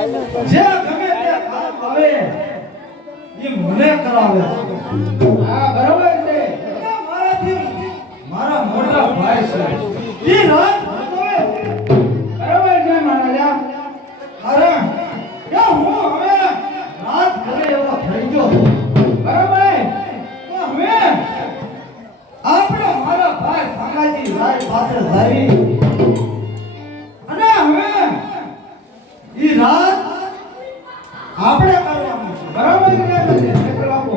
જે ગમે તે કામ આવે એ મને કરાવે. હા બરાબર છે. મારાથી મારા મોટા ભાઈ છે. એ રાત ભરતોય છે મહારાજા. કારણ કે હું હવે રાત ભરે એવો થઈ ગયો બરોબર. તો હવે આપણે મારા ભાઈ સાંગાજી ભાઈ પાસે જઈ આપણે કરવાનું છે. બરોબર છે ક્ષેત્ર આપો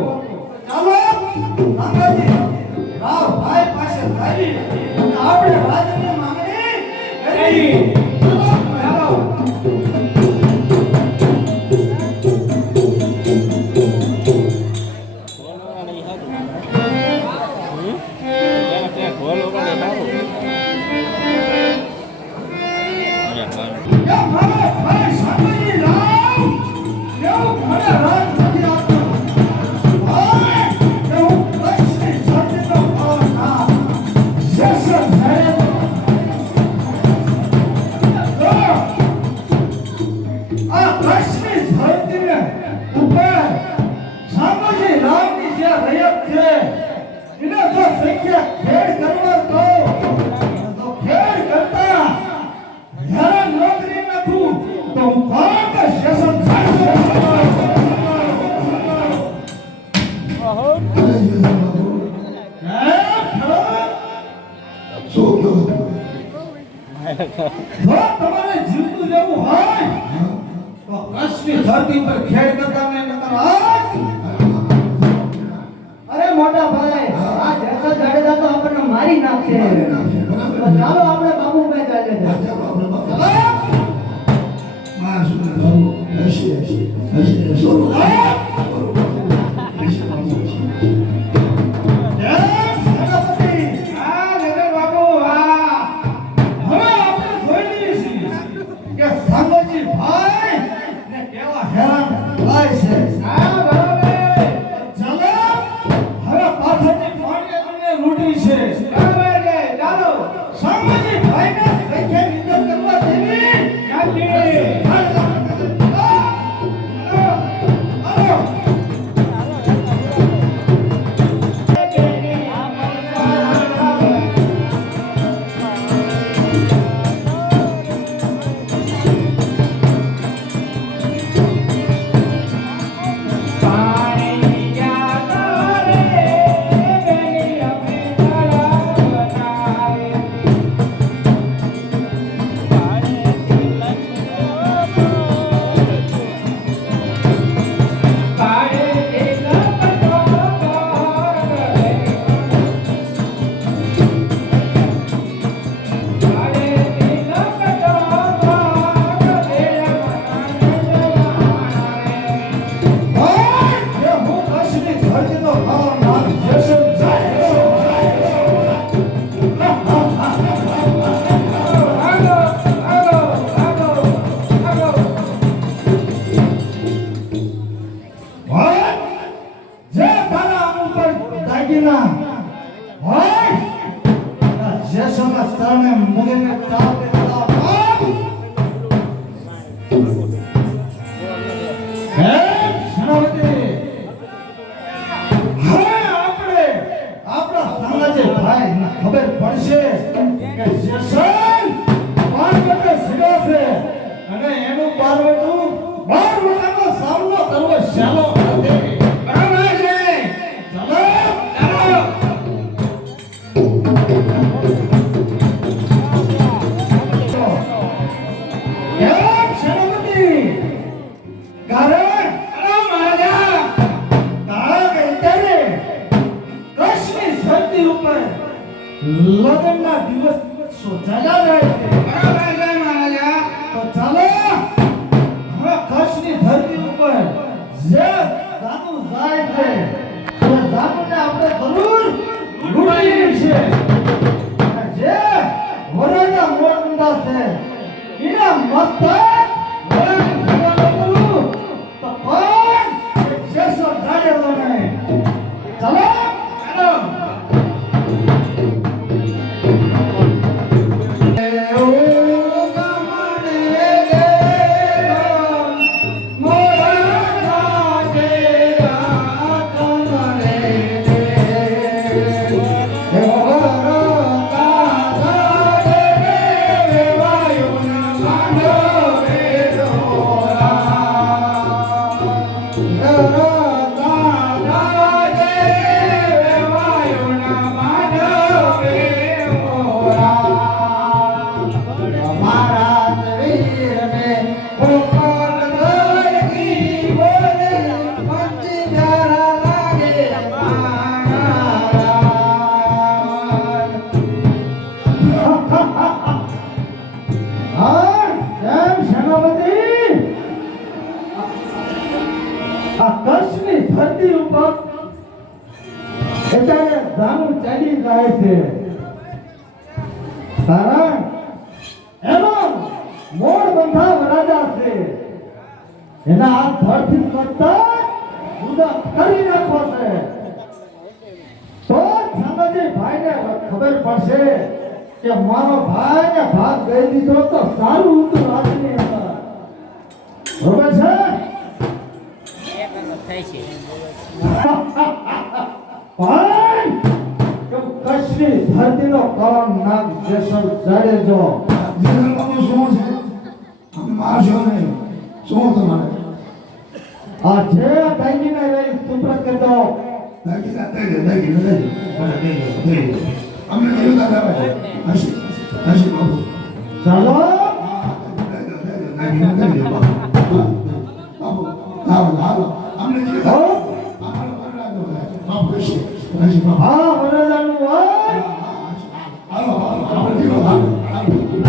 ચાલો. સાંગાજી રાવ, ભાઈ પાસે અને આપણે રાજની માંગણી કરી. રયત છે જીવતું રહેવું હોય તો કચ્છની ધરતી પર ખેડ કરતા મેં નકર આજ મોટા ભાઈ. આ જસર જાડેજા તો આપણને મારી નાખશે. ચાલો આપણે બાબુ બાબુભાઈ ચાલે છે? સંગોજી સેનાપતિ દાગીના ભાઈ આ જેસનના સ્થળને મુગીને ચાપ દેતા ભાઈ એના અત્યારે જાનું ચાલી જાય છે. કારણ એનો મોડ બંધા રાજા છે. એના આ ધરતી કરતા જુદા કરી નાખો છે. તો સામાજી ભાઈને ખબર પડશે કે મારો ભાઈ ને ભાગ દઈ દીધો તો સારું હતું રાજની અંદર. બરોબર છે? ધરતીનો કલમ નામ જેસલ જાડેજો જીવન બાબુ શું છે? અમે મારશો નહીં. શું તમારે? આ જે ટાઈમીને રહી સુપ્રત કરતો દાગી ના દઈ દે દાગી ના દઈ મને દઈ દે દઈ દે. અમને જીવતા જવા છે હસી હસી બાબુ ચાલો. દઈ દઈ દે બાબુ બાબુ લાવો લાવો અમને છે બાબુ હસી હસી બાબુ હા વરદાનું ハハハハ!